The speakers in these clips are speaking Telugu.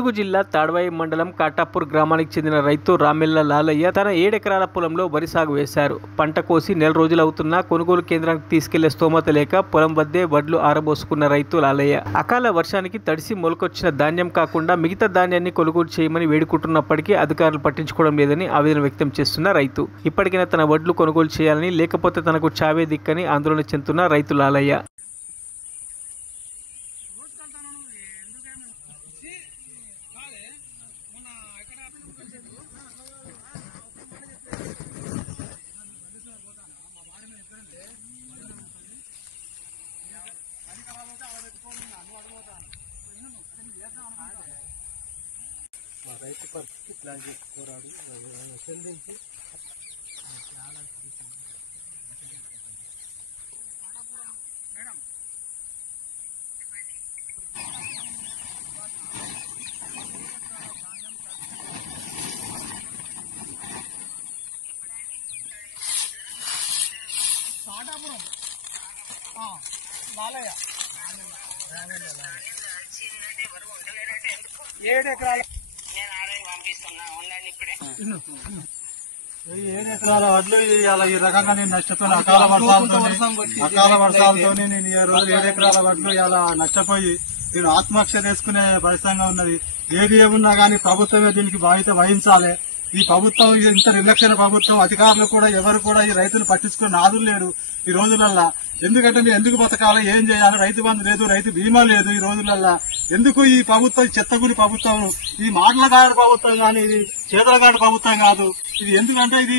ములుగు జిల్లా తాడ్వాయి మండలం కాటాపూర్ గ్రామానికి చెందిన రైతు రామెల్ల లాలయ్య తన 7 ఎకరాల పొలంలో వరి సాగు వేశారు. పంట కోసి నెల రోజులవుతున్నా కొనుగోలు కేంద్రానికి తీసుకెళ్లే స్తోమత లేక పొలం వద్దే వడ్లు ఆరబోసుకున్న రైతు లాలయ్య అకాల వర్షానికి తడిసి మొలకొచ్చిన ధాన్యం కాకుండా మిగతా ధాన్యాన్ని కొనుగోలు చేయమని వేడుకుంటున్నప్పటికీ అధికారులు పట్టించుకోవడం లేదని ఆవేదన వ్యక్తం చేస్తున్న రైతు ఇప్పటికైనా తన వడ్లు కొనుగోలు చేయాలని, లేకపోతే తనకు చావే దిక్కని ఆందోళన చెందుతున్న రైతు లాలయ్య. రైతు పరిస్థితి ప్లాన్ చేసుకోరాడు చెందించి బాలయ్య 7 ఎకరాల 7 ఎకరాల వడ్లు ఇలా ఈ రకంగా నేను నష్టపోయిన అకాల వర్షాలతో నేను ఈ రోజు 7 ఎకరాల వడ్లు ఇలా నష్టపోయి నేను ఆత్మహత్య చేసుకునే పరిస్థితిగా ఉన్నది. ఏది ఏమున్నా గానీ ప్రభుత్వమే దీనికి బాధ్యత వహించాలి. ఈ ప్రభుత్వం ఇంత నిర్లక్ష్య ప్రభుత్వం, అధికారులు కూడా ఎవరు కూడా ఈ రైతులు పట్టించుకుని నాదులు లేరు ఈ రోజులల్లా. ఎందుకంటే మేము ఎందుకు బతకాలి, ఏం చేయాలి, రైతు బంధు లేదు, రైతు బీమా లేదు ఈ రోజులల్లా. ఎందుకు ఈ ప్రభుత్వం చెత్తగురి ప్రభుత్వం, ఈ మాటలగాడి ప్రభుత్వం కానీ ఇది చేతలగాడి ప్రభుత్వం కాదు. ఇది ఎందుకంటే ఇది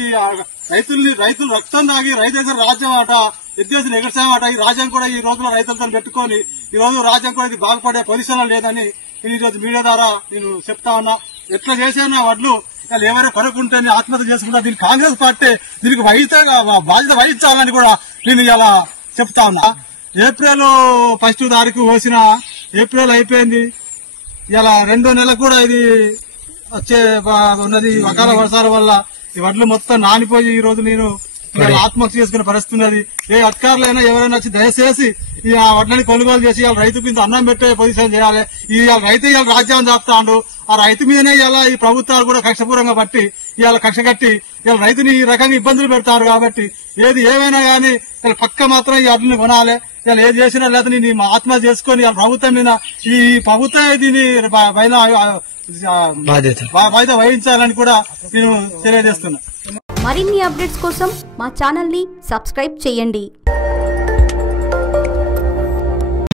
రైతులు రక్తం తాగి రైతు దగ్గర రాజ్యం ఆట విద్యార్థులు ఎగర్చామాట. ఈ రాజ్యం కూడా ఈ రోజులో రైతులతో పెట్టుకొని ఈ రోజు రాజ్యం కూడా ఇది బాగుపడే పొజిషన్ లేదని నేను ఈ రోజు మీడియా ద్వారా నేను చెప్తా ఉన్నా. ఎట్లా చేసినా వడ్లు ఎవరో కొనుక్కుంటే ఆత్మహత్య చేసుకుంటా, దీనికి కాంగ్రెస్ పార్టీ దీనికి బాధ్యత వహించాలని కూడా నేను ఇలా చెప్తా ఉన్నా. ఏప్రిల్ 1వ తారీఖు పోసిన ఏప్రిల్ అయిపోయింది. ఇలా 2వ నెల కూడా ఇది వచ్చే ఉన్నది. అకాల వర్షాల వల్ల ఈ వడ్లు మొత్తం నానిపోయి ఈ రోజు నేను ఆత్మహత్య చేసుకునే పరిస్థితి ఉన్నది. ఏ అధికారులైనా ఎవరైనా వచ్చి దయచేసి ఈ వడ్లని కొనుగోలు చేసి ఇవాళ రైతుకు ఇంత అన్నం పెట్టే పొజిషన్ చేయాలి. రైతు ఇవాళ రాజ్యాన్ని చేస్తాడు. ఆ రైతు మీదనే ఇలా ఈ ప్రభుత్వాలు కూడా కక్షపూర్వంగా బట్టి ఇవాళ కక్ష కట్టి ఇవాళ రైతుని ఈ రకంగా ఇబ్బందులు పెడతారు. కాబట్టి ఏది ఏమైనా గానీ పక్క మాత్రం ఈ వడ్లని కొనాలి. ఇలా ఏది చేసినా లేదా నేను ఆత్మహత్య చేసుకుని ప్రభుత్వం మీద ఈ ప్రభుత్వం దీని బాధ్యత వహించాలని కూడా నేను తెలియజేస్తున్నా. మరిన్ని అప్డేట్స్ కోసం మా ఛానల్ ని సబ్స్క్రైబ్ చేయండి.